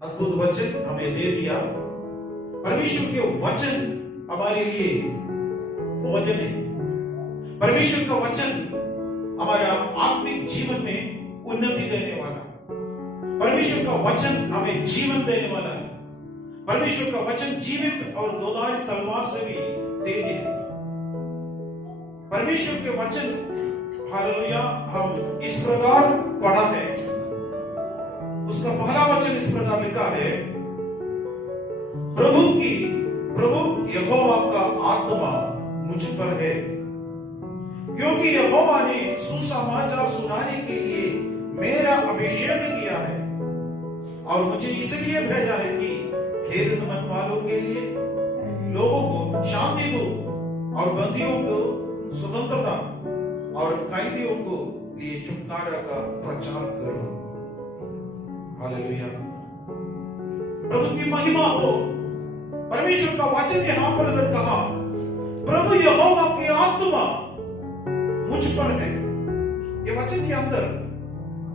अद्भुत वचन हमें दे दिया। परमेश्वर के वचन हमारे लिए भोजन है। परमेश्वर का वचन हमारा आत्मिक जीवन में उन्नति देने वाला। परमेश्वर का वचन हमें जीवन देने वाला है। परमेश्वर का वचन जीवित और दोधारी तलवार से भी तेज है। परमेश्वर के वचन हालेलुया हम इस प्रकार पढ़ा है। उसका पहला वचन इस प्रकार लिखा है, प्रभु यहोवा का आत्मा मुझ पर है, क्योंकि यहोवा ने सुसमाचार सुनाने के लिए मेरा अभिषेक किया है और मुझे इसलिए भेजा है कि खेद मन वालों के लिए लोगों को शांति दो और बंदियों को स्वतंत्रता और कैदियों को लिए छुटकारा का प्रचार करो। हालेलुया, प्रभु की महिमा हो। परमेश्वर का वचन यहां पर अगर कहा, प्रभु यहोवा की आत्मा मुझ पर है, ये वचन के अंदर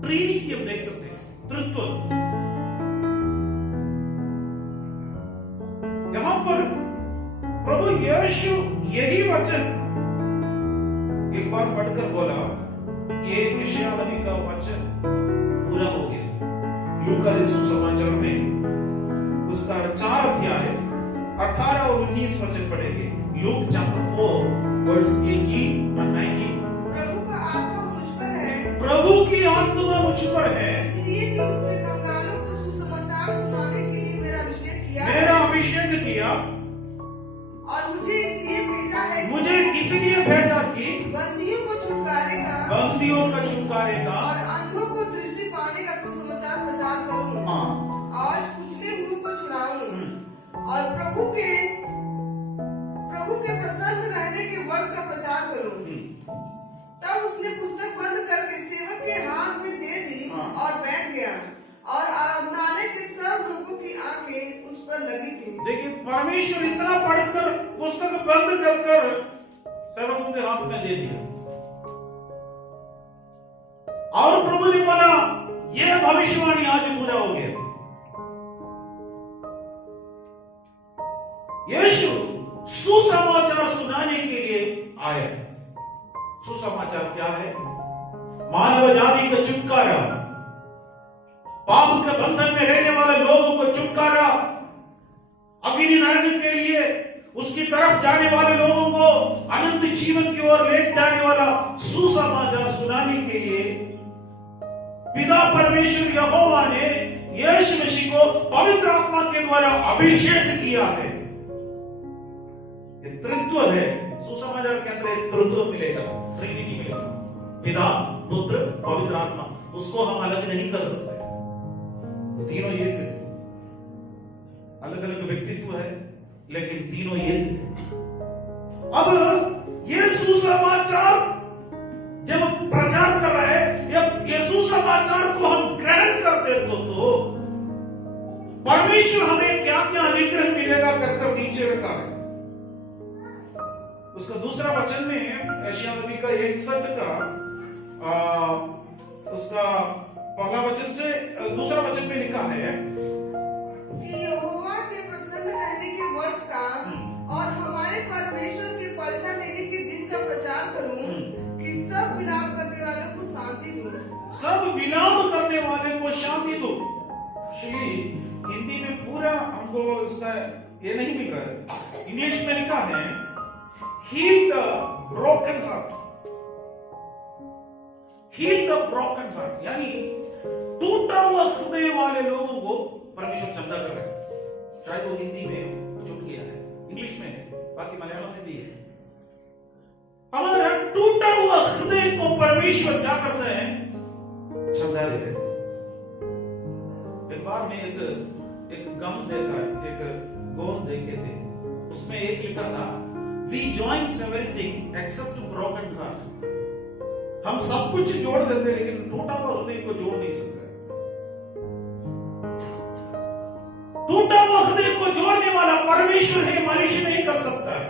ट्रिनिटी हम देख सकते हैं, तृत्व। यहां पर प्रभु यीशु यही वचन एक बार पढ़कर बोला, ये यशायाह नबी का वचन पूरा हो गया। लूका सुसमाचार में उसका 4 अध्याय 18 और 19 वचन पढ़ेंगे। लूक चैप्टर 4 वर्स 18 और 19। प्रभु का आत्मा मुझ पर है, प्रभु की आत्मा मुझ पर है, इसलिए कि उसने कंगालों को सुसमाचार सुनाने के लिए मेरा अभिषेक किया है। मेरा अभिषेक किया और मुझे इसलिए भेजा है, मुझे इसलिए भेजा कि बंदियों को छुटकारेगा, बंदियों का छुटकारेगा और अंधों को दृष्टि पाने का सुसमाचार प्रचार करूं, और कुचले हुए को छुड़ाऊं, और प्रभु के प्रसन्न रहने के वर्ष का प्रचार करूं। तब उसने पुस्तक बंद करके सेवक के हाथ में दे दी और बैठ गया, और आराधनालय के सब लोगों की आंखें उस पर लगी थी। देखिए, परमेश्वर इतना पढ़कर पुस्तक बंद कर सेवकों के हाथ में दे दिया, और प्रभु ने बोला, यह भविष्यवाणी आज पूरा हो गया। यीशु सुसमाचार सुनाने के लिए आया। सुसमाचार क्या है? मानव जाति का छुटकारा, पाप के बंधन में रहने वाले लोगों को छुटकारा, अग्नि नरक के लिए उसकी तरफ जाने वाले लोगों को अनंत जीवन की ओर ले जाने वाला सुसमाचार सुनाने के लिए पिता परमेश्वर यहोवा ने यीशु मसीह को पवित्र आत्मा के द्वारा अभिषेक किया है। ये तृत्व है। सुसमाचार के अंदर एक तृत्व मिलेगा, ट्रिनिटी मिलेगा, पिता पुत्र पवित्र आत्मा। उसको हम अलग नहीं कर सकते। तो तीनों एक, अलग अलग व्यक्तित्व है लेकिन तीनों एक है। अब ये सुसमाचार जब प्रचार कर रहे हैं, जब ये सुसमाचार को हम ग्रहण कर देते तो परमेश्वर हमें क्या क्या अनुग्रह मिलेगा कर नीचे रखा है। उसका दूसरा वचन में यशायाह नबी का 61 का उसका पहला वचन से दूसरा वचन में लिखा है कि यहोवा के प्रसन्न रहने के वर्ष का और हमारे परमेश्वर के पलटा लेने के दिन का प्रचार करूं, कि सब विलाप करने वालों को शांति दूं। सब विलाप करने वाले को शांति दो। हिंदी में पूरा हमको इसका ये नहीं मिल रहा है। इंग्लिश में लिखा है heal the broken heart, heal the broken heart, यानी टूटा हुआ हृदय वाले लोगों को परमेश्वर चंगा कर रहा है। शायद वो हिंदी में छूट गया है, इंग्लिश में है, बाकी मलयालम में भी है। हमारा टूटा हुआ हृदय को परमेश्वर क्या करते हैं? चंगा दे रहे। एक बार में एक गम देखा, एक गोंद देखे थे, उसमें एक लिखा था We join everything except broken heart। हम सब कुछ जोड़ देते लेकिन टूटा हुआ हृदय को जोड़ नहीं सकते। टूटा हुआ हृदय को जोड़ने वाला परमेश्वर है, मनुष्य नहीं कर सकता है।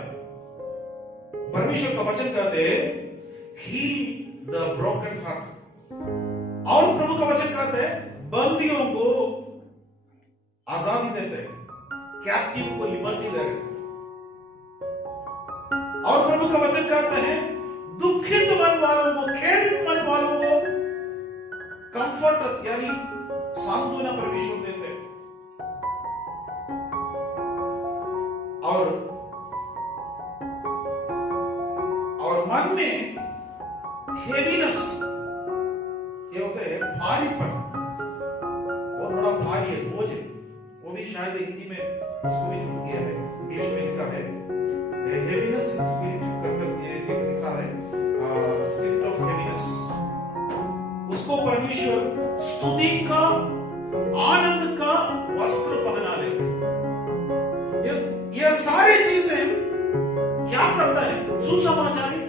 परमेश्वर का वचन कहते हैं हील द ब्रोकन हार्ट, और प्रभु का वचन कहते हैं बंदियों को आजादी देते हैं, कैप्टिव को लिबर्टी दे रहे हैं। और प्रभु का वचन कहता है दुखित मन वालों को, खेदित मन वालों को कंफर्ट यानी सांत्वना परमेश्वर देते हैं। और मन में हेवीनेस क्या होता है, भारीपन, बहुत बड़ा भारी है, बोझ है। वो भी शायद हिंदी में उसको भी छूट गया है, इंग्लिश में लिखा है हेवीनेस इन स्पिरिट करके एक लिखा है, स्पिरिट ऑफ हेवीनेस। उसको परमेश्वर स्तुति का, आनंद का वस्त्र पहना लेगा। ये सारी चीजें क्या करता है, सुसमाचारी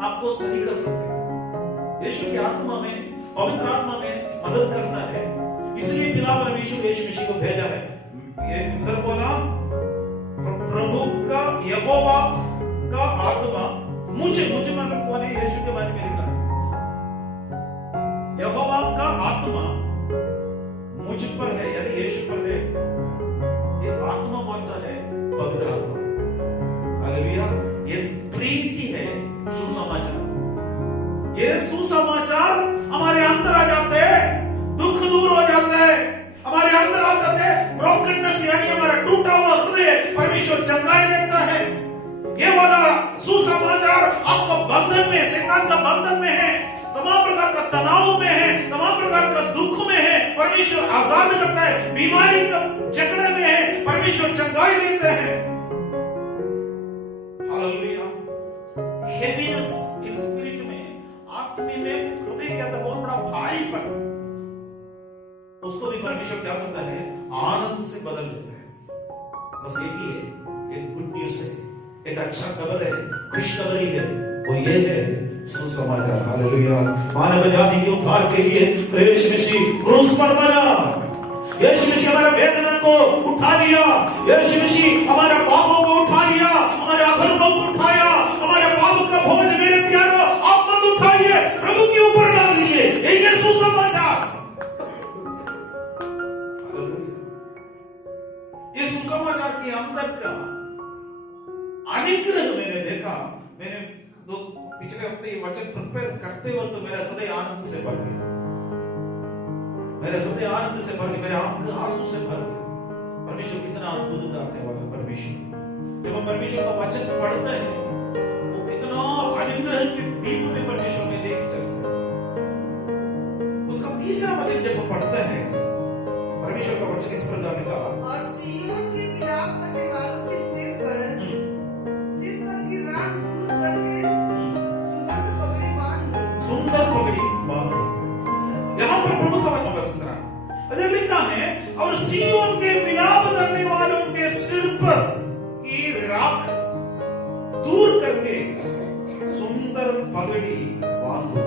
आपको सही कर सकते हैं। यीशु की आत्मा में, पवित्र आत्मा में मदद करता है। इसलिए पिता परमेश्वर यीशु मसीह को भेजा है। ये उधर बोला प्रभु का, यहोवा का आत्मा मुझे मालूम कौन है, यीशु के बारे में लिखा है यहोवा का आत्मा मुझ पर है, यानी यीशु पर है। ये आत्मा कौन सा है, पवित्र आत्मा। हालेलुया। ये ट्रिनिटी है सुसमाचार। ये सुसमाचार हमारे अंदर आ जाते हैं, दुख दूर हो जाते हैं, हमारे अंदर आ जाते हैं। ब्रोकननेस यानी हमारा टूटा हुआ हृदय परमेश्वर चंगाई देता है। ये वाला सुसमाचार आपको बंधन में, शैतान का बंधन में है, तमाम प्रकार का तनाव में है, तमाम प्रकार का दुख में है, परमेश्वर आजाद करता है। बीमारी का जकड़े में है, परमेश्वर चंगाई देते हैं। हालेलुया। हेवीनेस इन स्पिरिट में, आत्मा में, हृदय के अंदर बहुत बड़ा भारीपन, उसको भी परमेश्वर क्या करता है, आनंद से बदल देता है। बस एक ही है, एक गुड न्यूज है, एक अच्छा खबर है, खुशखबरी है, वो ये है सुसमाचार। हालेलुया। मानव जाति के उद्धार के लिए यीशु मसीह क्रूस पर मरा। यीशु मसीह हमारे वेदना को उठा लिया। यीशु मसीह हमारे पापों को उठा लिया, हमारे अधर्मों को उठाया। हमारे पाप का बोझ मेरे प्यारो आप मत उठाइए, प्रभु के ऊपर डाल दीजिए। यही सुसमाचार। ये सुसमाचार के अंदर का अनुग्रह मैंने देखा। मैंने पिछले हफ्ते ये वचन प्रिपेयर करते वक्त मेरा हृदय आनंद से भर गया, मेरे हृदय आनंद से भर गया, मेरे आंख आंसू से भर गए। परमेश्वर कितना अद्भुत करने वाला परमेश्वर। जब हम परमेश्वर का वचन पढ़ते हैं वो कितना अनुग्रह के डीप में परमेश्वर में लेके चलता है। उसका तीसरा वचन जब हम पढ़ते हैं, परमेश्वर का वचन इस प्रकार ने कहा, और सिय्योन के विलाप करने वालों के सिर पर की राख दूर करके सुंदर पगड़ी बांध। यहाँ पर प्रभु का वचन सुना लिखा है, और सिय्योन के विलाप करने वालों के सिर पर की राख दूर करके सुंदर पगड़ी बांधो।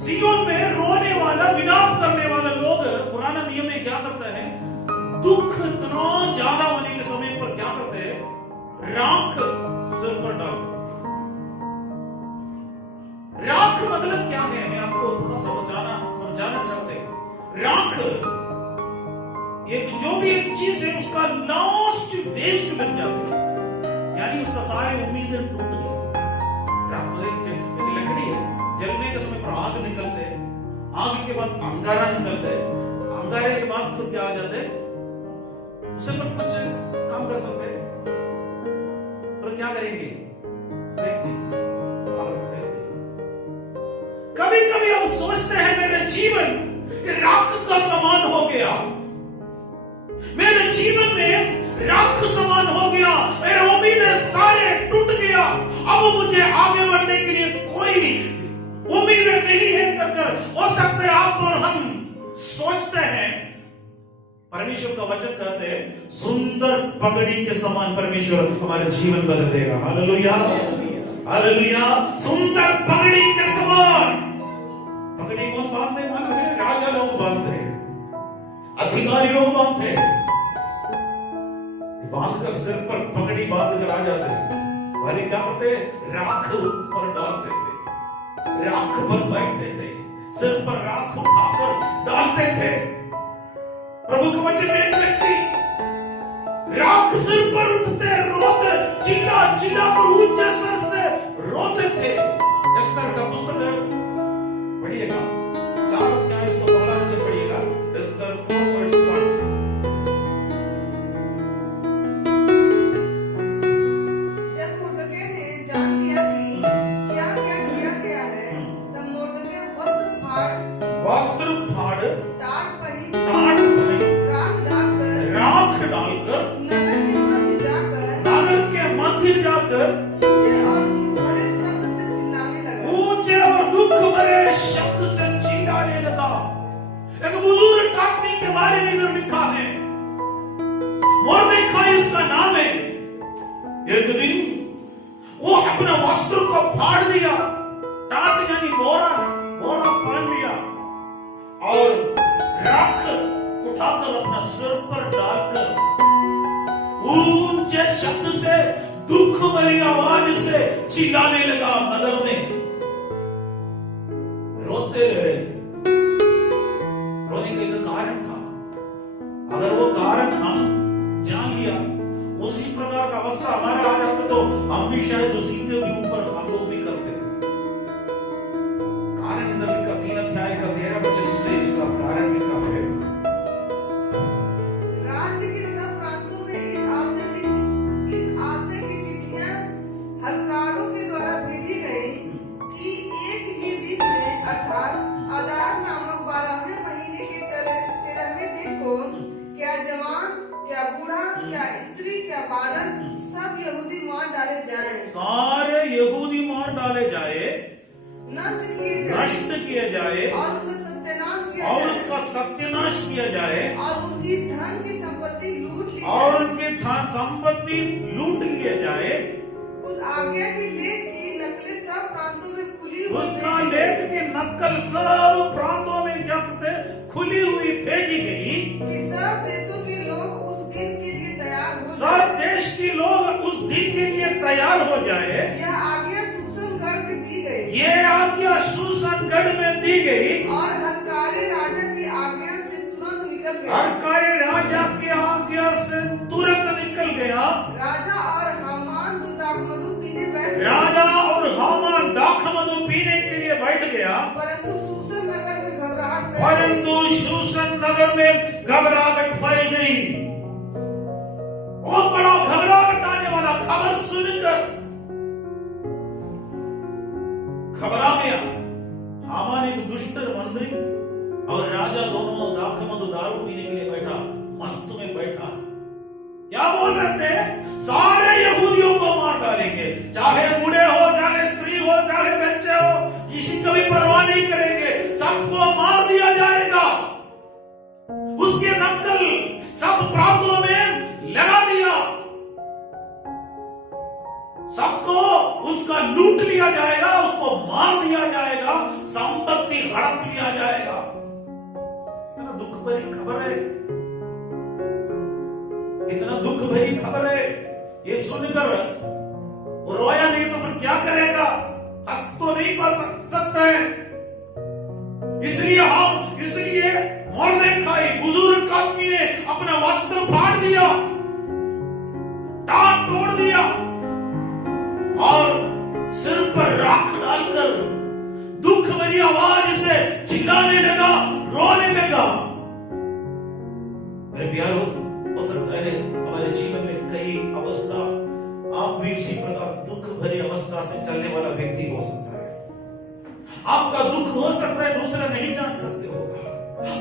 सिय्योन में रोने वाला, विलाप करने वाला लोग पुराना नियम में क्या करते हैं, दुख इतना ज्यादा होने के समय पर क्या करते हैं, राख सिर पर डालते। राख मतलब क्या है, मैं आपको थोड़ा समझाना चाहते हैं। राख एक जो भी एक चीज है उसका लास्ट वेस्ट बन जाती है, यानी उसका सारी उम्मीदें टूट गई। राख मतलब एक लकड़ी है, जलने के समय पर आग निकलते है, आग के बाद अंगारा निकलता है, अंगारे के बाद फिर क्या आ जाते हैं, उससे पर कुछ काम कर सकते हैं, पर क्या करेंगे, कभी कभी हम सोचते हैं मेरे जीवन राख का समान हो गया, मेरे जीवन में राख समान हो गया, मेरे उम्मीदें सारे टूट गया, अब मुझे आगे बढ़ने के लिए कोई उम्मीदें नहीं है कर हो सकते आप और हम सोचते हैं। परमेश्वर का वचन कहते हैं सुंदर पगड़ी के समान परमेश्वर हमारे जीवन बदल देगा। Hallelujah, hallelujah. सुंदर पगड़ी के समान। पगड़ी कौन बांधते मालूम है? राजा लोग बांधते हैं, अधिकारी लोग बांधते हैं, बांधकर सिर पर पगड़ी बांधकर आ जाते हैं। वाले क्या करते हैं, राख पर डाल देते, राख पर बैठ देते, सिर पर राख उठाकर डालते थे। प्रभु का वचन में एक व्यक्ति राख सिर पर उठते रोते चिल्ला चिल्ला कर ऊंचे स्वर से रोते थे। एस्तर का पुस्तक है, पढ़िएगा 4 अध्याय इसको पहला वचन पढ़िएगा। एस्तर 4:1। जब मुर्दके ने जान लिया कि क्या क्या किया गया है, तब मुर्दके वस्त्र फाड़ टाट पहन राख डालकर नगर के मध्य जाकर ऊंचे और दुख भरे शब्द से चिल्लाने लगा। एक बुजुर्ग काटने के बारे में इधर लिखा है, मोर्देखाई इसका नाम है। एक दिन वो अपना वस्त्र को फाड़ दिया, टाट यानी बोरा पहन लिया और राख उठाकर अपना सिर पर डालकर ऊंचे शब्द से दुख भरी आवाज से चिल्लाने लगा। नगर में रोते रह रहे थे। रोने का एक कारण था, अगर वो कारण हम जान लिया, उसी प्रकार का अवस्था हमारा आ जाता तो हम भी शायद उसी के ऊपर हम लोग भी करते। कारण इधर लिखा 3 अध्याय का 13 वचन से इसका कारण लिखा है। राज्य के सब प्रांतों में इस आशय की चिट्ठियां हलकारों के द्वारा भेजी गई कि एक ही दिन में अर्थात आदार नामक 12वें महीने के 13वें दिन को क्या जवान, क्या बूढ़ा, क्या स्त्री, क्या बालक सब यहूदी मार डाले जाएं। सारे यहूदी मार डाले जाए, नष्ट किए जाए और उनका सत्यानाश किया जाए और उनकी धन की संपत्ति लूट लिए जाए। उस आज्ञा के लेख की नकलें सब प्रांतों में खुली हुई, उसका लेख की नकल सब प्रांतों में क्या करते खुली हुई भेजी गई कि सब देशों के लोग उस दिन के लिए तैयार हो सब देश के लोग उस दिन के लिए तैयार हो जाए। यह आज्ञा शूशनगढ़ में दी गई, ये आज्ञा शूशनगढ़ में दी गई और हलकारे राजा की आज्ञा से तुरंत निकल गया। हलकारे राजा की आज्ञा से तुरंत निकल गया। राजा और हामान तो दाखमधु पीने बैठ गए। राजा और हामान दाखमधु पीने के लिए बैठ गया, परंतु शूशन नगर में घबराहट फैल गई। बहुत बड़ा घबराहट आने वाला खबर सुनकर घबरा गया। हामान एक दुष्ट मंत्री और राजा दोनों दाखमधु दारू पीने के लिए बैठा, मस्त में बैठा। क्या बोल रहे थे? सारे यहूदियों को मार डालेंगे, चाहे बूढ़े हो, चाहे स्त्री हो, चाहे बच्चे हो, किसी को भी परवाह नहीं करेंगे, सबको मार दिया जाएगा। उसके नकल सब प्रांतों में लगा दिया, सबको उसका लूट लिया जाएगा, उसको मार दिया जाएगा, संपत्ति हड़प लिया जाएगा। इतना दुख भरी खबर है, इतना दुख भरी खबर है। ये सुनकर वो रोया नहीं तो फिर क्या करेगा? हंस तो नहीं पा सकता है। इसलिए मोर्देखाई बुजुर्ग आदमी ने अपना वस्त्र फाड़ दिया, टाट तोड़ दिया और सिर पर राख डालकर दुख भरी आवाज से चिल्लाने लगा, रोने लगा। मेरे प्यारो, हो सकता है हमारे जीवन में कई अवस्था, आप भी इसी प्रकार दुख भरी अवस्था से चलने वाला व्यक्ति हो सकता है। आपका दुख हो सकता है दूसरा नहीं जान सकते होगा,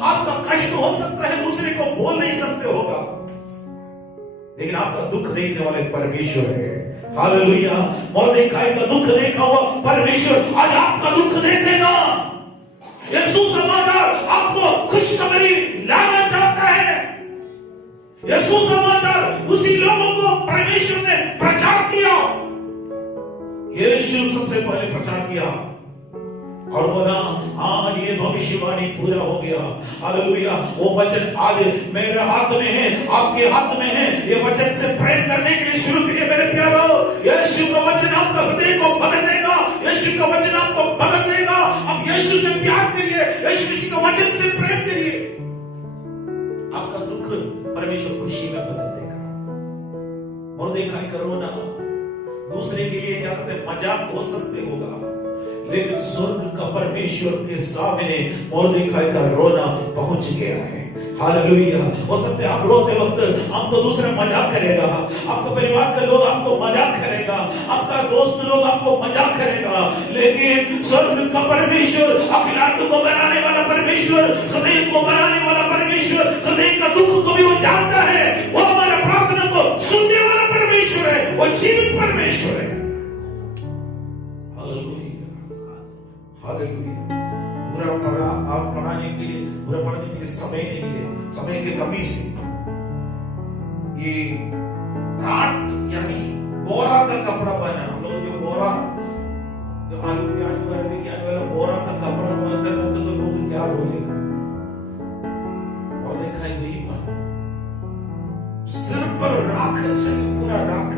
आपका कष्ट हो सकता है दूसरे को बोल नहीं सकते होगा, लेकिन आपका दुख देखने वाले परमेश्वर है। हालेलुया। मोर्देखाई का दुख देखा हुआ परमेश्वर आज आपका दुख देखेगा। यीशु समाचार आपको खुशखबरी लाना चाहता है। यीशु समाचार उसी लोगों को परमेश्वर ने प्रचार किया। यीशु सबसे पहले प्रचार किया और बोला आज ये भविष्यवाणी पूरा हो गया। हालेलुया। वो वचन आज मेरे हाथ में है, आपके हाथ में है। ये वचन से प्रेम करने के लिए शुरू करिए मेरे प्यारो। यीशु का वचन आपका हृदय को बदल देगा, यीशु का वचन आपको बदल देगा। अब यीशु से प्यार करिए, यीशु मसीह का वचन से प्रेम करिए, आपका दुख परमेश्वर खुशी में बदल देगा। मुर्देखाई का रोना दूसरे के लिए क्या कहते हैं, मजाक हो सकते होगा, लेकिन स्वर्ग का परमेश्वर के सामने मुर्देखाई का रोना पहुंच गया है। हालेलुया। हो सकते आप रोते वक्त आपको दूसरा मजाक करेगा, आपको परिवार के लोग आपको मजाक करेगा, आपका दोस्त लोग आपको मजाक करेगा, लेकिन स्वर्ग का परमेश्वर, अखिलांड को बनाने वाला परमेश्वर, हृदय को बनाने वाला परमेश्वर, हृदय का दुख को भी वो जानता है, वो हमारा प्रार्थना को सुनने वाला परमेश्वर है, वो जीवित परमेश्वर है। Hallelujah, hallelujah. पूरा पढ़ा आप पढ़ाने के लिए, पूरा पढ़ने के लिए समय नहीं है, समय की कमी से ये राट यानी बोरा का कपड़ा पहना। हम लोग जो बोरा, जो आलू प्याज वगैरह लेके आने वाला बोरा का कपड़ा पहन कर रहते तो लोग क्या बोलेगा, और देखा है यही बात, सिर पर राख, शरीर पूरा राख,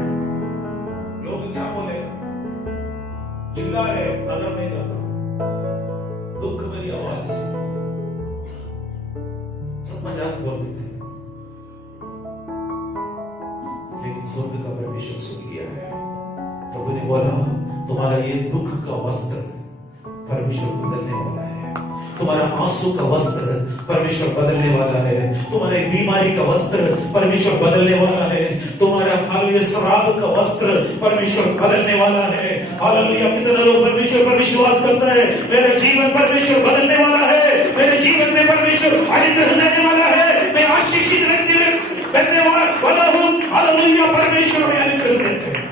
लोग क्या बोलेगा, चिल्ला रहे नगर में जाता दुख मेरी आवाज से, सब मजाक बोल देते, लेकिन स्वर्ग का परमेश्वर सुन लिया है। प्रभु ने बोला तुम्हारा ये दुख का वस्त्र परमेश्वर बदलने वाला है, तुम्हारा आंसू का वस्त्र परमेश्वर बदलने वाला है, तुम्हारे बीमारी का वस्त्र परमेश्वर बदलने वाला है, तुम्हारा हालेलुया शराब का वस्त्र परमेश्वर बदलने वाला है। हालेलुया। कितने लोग परमेश्वर पर विश्वास करता है, मेरा जीवन परमेश्वर बदलने वाला है, मेरे जीवन में परमेश्वर अनुग्रह देने वाला है, मैं आशीषित व्यक्ति बनने वाला हूं। हालेलुया। परमेश्वर में अनुग्रह देते हैं।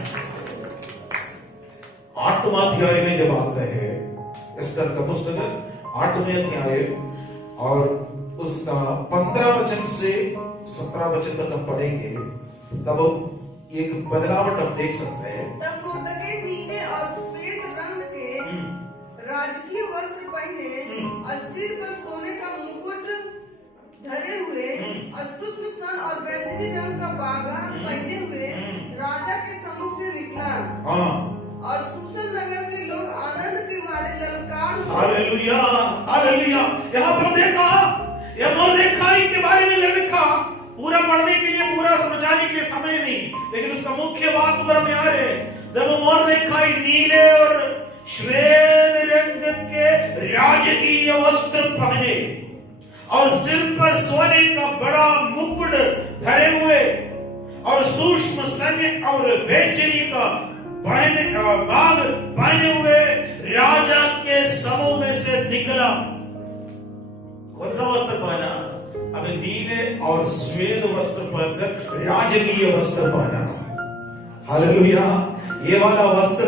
8वां अध्याय में जब आता है एस्तर का पुस्तक 8वें अध्याय और उसका 15 वचन से 17 वचन तक हम पढ़ेंगे, तब एक बदलावट हम देख सकते हैं। तब मोर्दकै नीले और श्वेत रंग के राजकीय वस्त्र पहने और सिर पर सोने का मुकुट धरे हुए और सूक्ष्म सन और बैंगनी रंग का बागा पहने हुए राजा के सम्मुख से निकला, और सूसन नगर के लोग आनंद के मारे ललकार उठे। Hallelujah, hallelujah. यहाँ पर देखा, यह मोर्देखाई के बारे में लिखा, पूरा पढ़ने के लिए, पूरा समझाने के लिए समय नहीं, लेकिन उसका मुख्य बात पर हम आ रहे हैं। जब मोर्देखाई नीले और श्वेत रंग के राजकीय वस्त्र पहने और सिर पर सोने का बड़ा मुकुट धरे हुए और सूक्ष्म सैन्य और बेचैनी का बाग पहने हुए राजा के समूह में से निकला। कौन सा वस्त्र पहना? हमें नीले और श्वेत वस्त्र पहनकर राजकीय वस्त्र पहना। हालेलुया। ये वाला वस्त्र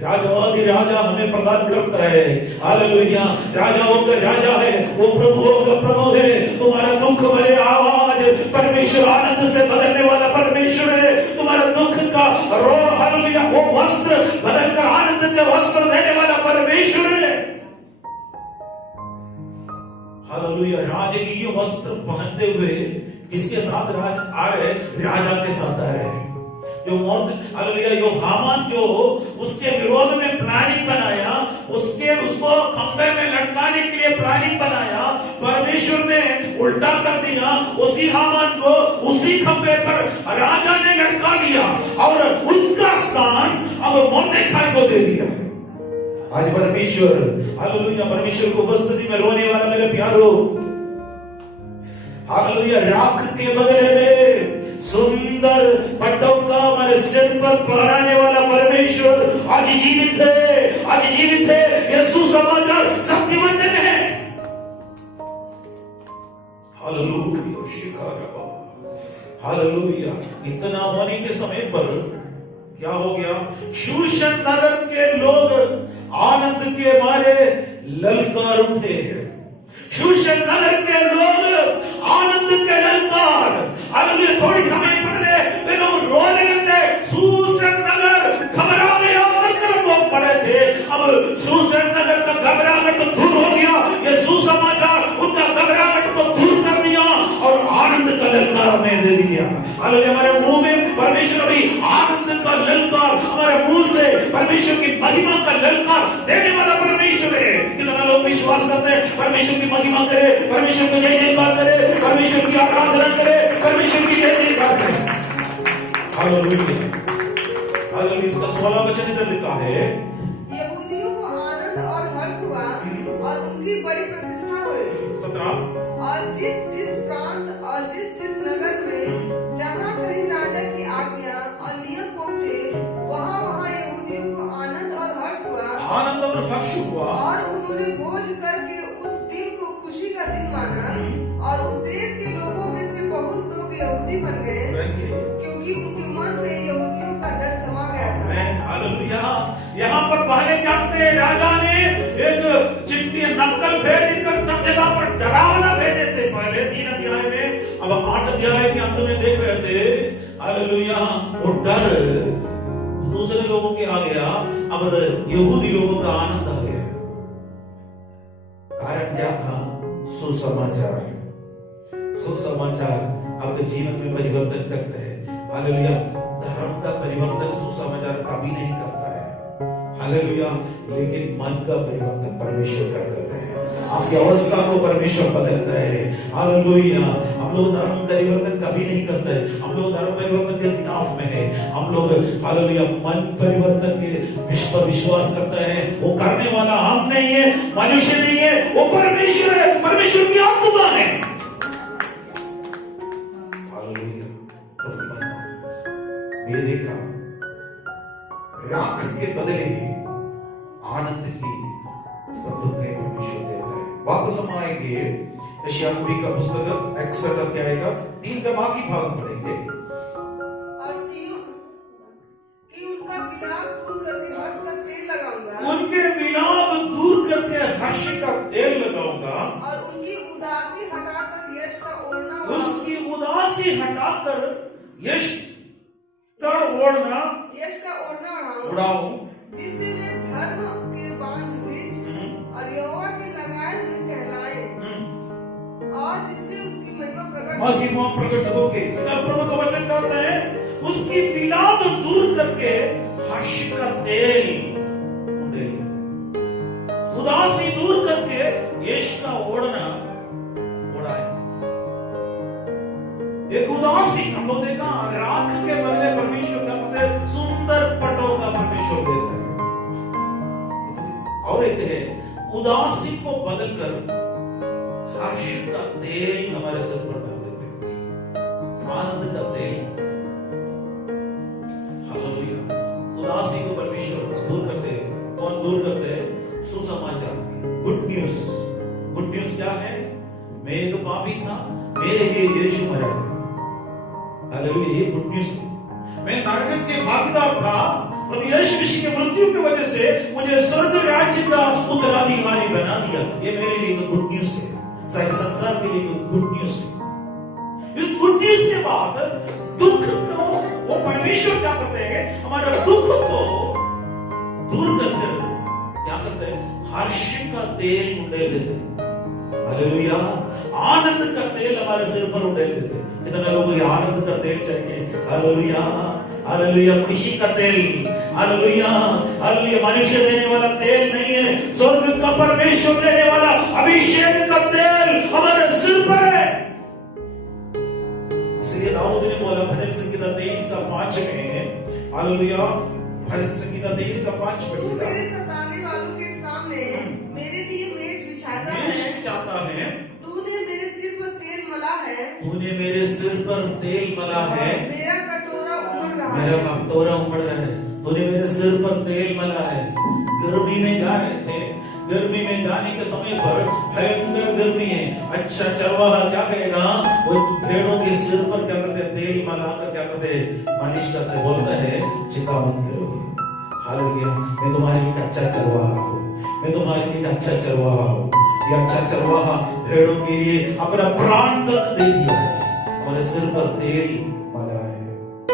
राजा हमें प्रदान करता है। हालेलुया। राजाओं का राजा है, वो प्रभुओं का प्रभु है। तुम्हारा दुख भरे आवाज परमेश्वर आनंद से बदलने वाला परमेश्वर है। तुम्हारा दुख का रो हालेलुया वो वस्त्र बदलकर आनंद के वस्त्र देने वाला परमेश्वर है। हालेलुया। राजकीय वस्त्र पहनते हुए किसके साथ राज आ रहे? राजा के साथ आ रहे हैं। जो हालेलुया जो हामान जो उसके विरोध में प्लानिंग बनाया, उसको खंबे में लटकाने के लिए प्लानिंग बनाया, परमेश्वर ने उल्टा कर दिया। उसी हामान को उसी खंबे पर राजा ने लटका दिया और उसका स्थान अब मोर्देखाई को दे दिया। आज परमेश्वर हालेलुया परमेश्वर को उपस्थिति में रोने वाला मेरे प्यारो, हालेलुया राख के बदले में सुंदर पटौका हमारे सिर पर पहनाने वाला परमेश्वर आज जीवित है, आज जीवित है। यह सुसमाचार सत्य वचन है। हालेलुया। हालेलुया। इतना होने के समय पर क्या हो गया? शूशन नगर के लोग आनंद के मारे ललकार उठे। शूशन नगर के लोग आनंद के ललकार, हालेलुया। थोड़ी समय पहले वे लोग रो रहे थे, शूशन नगर घबरा गया करके लोग पड़े थे। अब शूशन नगर का घबराहट दूर हो गया। ये सुसमाचार उनका घबराहट को दूर कर दिया और आनंद का ललकार हमें दे दिया। हालेलुया। हमारे मुंह में परमेश्वर भी आनंद का ललकार, हमारे मुंह से परमेश्वर की महिमा का ललकार देने वाला परमेश्वर है। कितना लोग लोग विश्वास करते हैं परमेश्वर की महिमा करे, परमेश्वर को जय जयकार करे, परमेश्वर की आराधना करे, परमेश्वर की जय जयकार करे। Hallelujah, hallelujah. इसका 16वां वचन इधर लिखा है, यहूदियों को आनंद और हर्ष हुआ और उनकी बड़ी प्रतिष्ठा हुई। 17 और जिस जिस प्रांत और जिस जिस नगर में जहाँ कहीं राजा की आज्ञा और नियम पहुँचे, वहाँ वहाँ यहूदियों को आनंद और हर्ष हुआ। आनंद और हर्ष हुआ। और उन्होंने भोज करके उस दिन को खुशी का दिन माना। और उस देश के लोगों में से बहुत लोग यहूदी बन गए, क्योंकि उनके मन में यहूदियों का डर समा गया था। हालेलुया। यहाँ पर पहले क्या करते, राजा ने एक चिट्ठी नकल भेज कर सब जगह पर डरावना भेजे थे पहले 3 अध्याय में। अब 8 अध्याय के अंत में देख रहे थे, हालेलुया, वो डर दूसरे लोगों के आ गया, अब यहूदी लोगों का आनंद आ गया। कारण क्या था? सुसमाचार। सुसमाचार आपके जीवन में परिवर्तन करते हैं। हालेलुया। धर्म का परिवर्तन सुसमाचार कभी नहीं करता है, हालेलुया, लेकिन मन का परिवर्तन परमेश्वर कर देता है। आपकी अवस्था को परमेश्वर बदलता है, हालेलुया। हम लोग धर्म परिवर्तन कभी नहीं करते, हम लोग धर्म परिवर्तन के खिलाफ में है। हम लोग हालेलुया मन परिवर्तन के पर विश्वास करते हैं। वो करने वाला हम नहीं है, मनुष्य नहीं है, वो परमेश्वर है, परमेश्वर की आत्मा है। ये देखा, राख के बदले आनंद की बंदूकें परमेश्वर देता है। वापस हम आएंगे यशायाह नबी का पुस्तक 61 अध्याय का 3 का बाकी भाग पढ़ेंगे। और सियोन कि उनका विलाप दूर करके हर्ष का तेल लगाऊंगा, उनके विलाप दूर करके हर्ष का तेल लगाऊंगा, और उनकी उदासी हटाकर यश का ओढ़ना, उसकी उदासी हटाकर यश का ओढ़ना उड़ाऊं, जिससे वे धर्म के 5 वृक्ष और यहोवा के लगाए हुए कहलाए, और जिससे उसकी महिमा प्रकट होगी। इधर प्रभु का वचन कहता है, उसकी विलाप दूर करके हर्ष का तेल उड़ेगा, उदासी दूर करके यश का ओढ़ना उड़ाए। एक उदासी हम लोग देखा, राख के बदले परमेश्वर का मतलब सुंदर पटों का परमेश्वर देता है, और एक है उदासी को बदलकर हर्ष का तेल हमारे सिर पर डाल देते हैं, आनंद का तेल। हालेलुया। उदासी को परमेश्वर दूर करते, कौन दूर करते? सुसमाचार, गुड न्यूज। गुड न्यूज क्या है? मैं एक पापी था, मेरे लिए यीशु मरा। हालेलुया, ये गुड न्यूज है। मैं नरक के भागीदार था, और यीशु मसीह की मृत्यु की वजह से मुझे स्वर्ग राज्य का उत्तराधिकारी बना दिया। ये मेरे लिए एक गुड न्यूज है, सारे संसार के लिए गुड न्यूज है। इस गुड न्यूज के बाद दुख को वो परमेश्वर क्या करते हैं? हमारा दुख को दूर करकर क्या करते हैं? हर्ष का तेल उड़ेल देते हैं। हालेलुया। आनंद का तेल हमारे सिर पर उड़ेल देते हैं। इतने लोगों को आनंद का तेल चाहिए। Hallelujah, hallelujah. खुशी का तेल, हालेलुया, हालेलुया। मनुष्य देने वाला तेल नहीं है, स्वर्ग का परमेश्वर देने वाला अभिषेक का तेल हमारे सिर पर है। इसलिए दाऊद ने बोला भजन संहिता 23 का 5 में, हालेलुया, भजन संहिता 23 का 5 में, तू मेरे सताने वालों के सामने मेरे लिए मेज बिछाता है, तूने मेरे सिर पर तेल मला है, तूने मेरे सिर पर तेल मला है, मेरा कटोरा उमड़ रहा है, मेरा कटोरा उमड़ रहा है। तूने मेरे सिर पर तेल मला है। गर्मी में जा रहे थे, गर्मी में जाने के समय पर भयंकर गर्मी है। अच्छा चरवाहा क्या करेगा? वो भेड़ों के सिर पर क्या करते? तेल लगाकर क्या करते? मालिश करते। बोलता है चिंता मत करो, हालेलुया, मैं तुम्हारे लिए अच्छा चरवाहा हूँ, मैं तुम्हारे लिए अच्छा चरवाहा हूँ। ये अच्छा चरवाहा भेड़ों के लिए अपना प्राण तक दे दिया है। हमारे सिर पर तेल